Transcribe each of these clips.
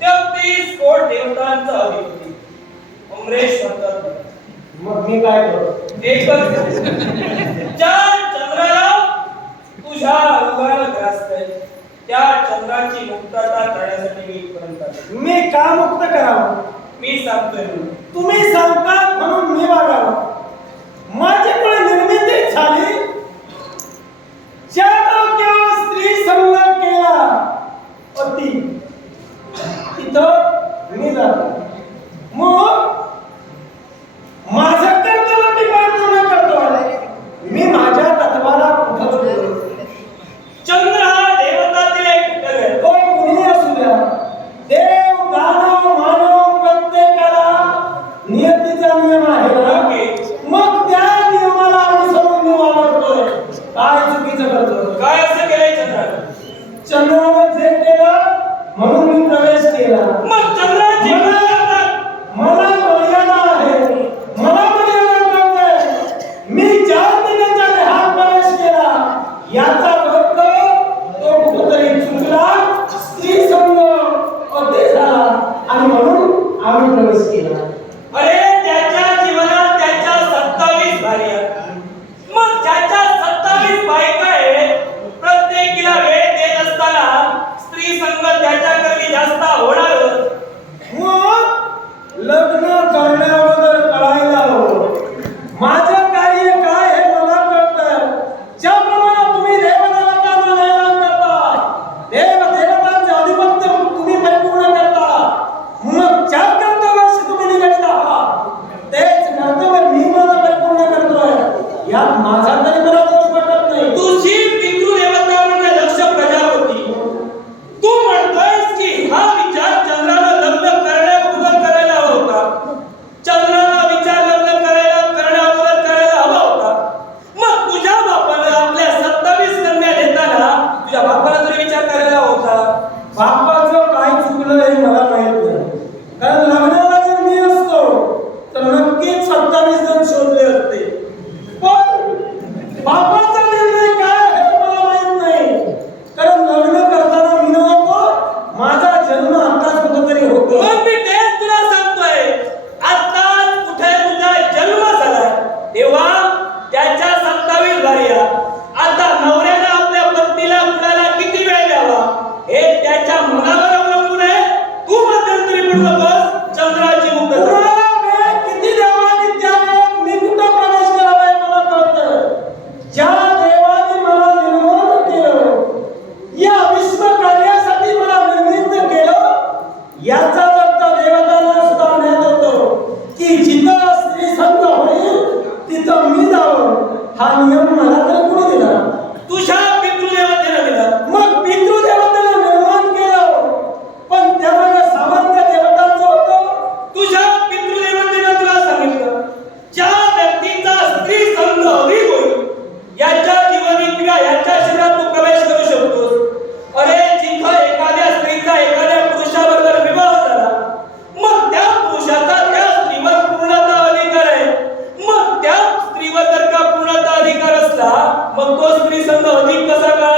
तेहतीस कोट देवतांचा अधिपती. उमरेश म्हणतात मग मी काय करू? ज्या चंद्राला तुझ्या रोगानं ग्रासत त्या चंद्राची मुक्तता करण्यासाठी मी इथपर्यंत मी का मुक्त करावं? मी सांगतोय तुम्ही सांगता म्हणून मी वागावं. काय चुकीचं करतो काय असं केलंय चंद्रात चंद्रावर झेप केला म्हणून मी प्रवेश केला. मग चंद्राची मला मला मी प्रवेश केला याचा मग तो स्त्री संघ अधिक कसा काय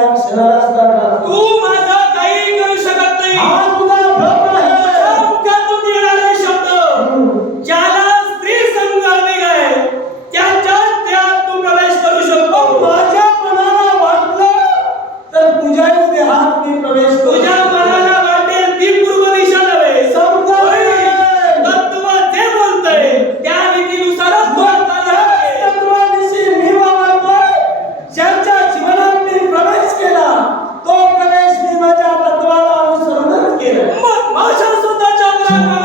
Amen.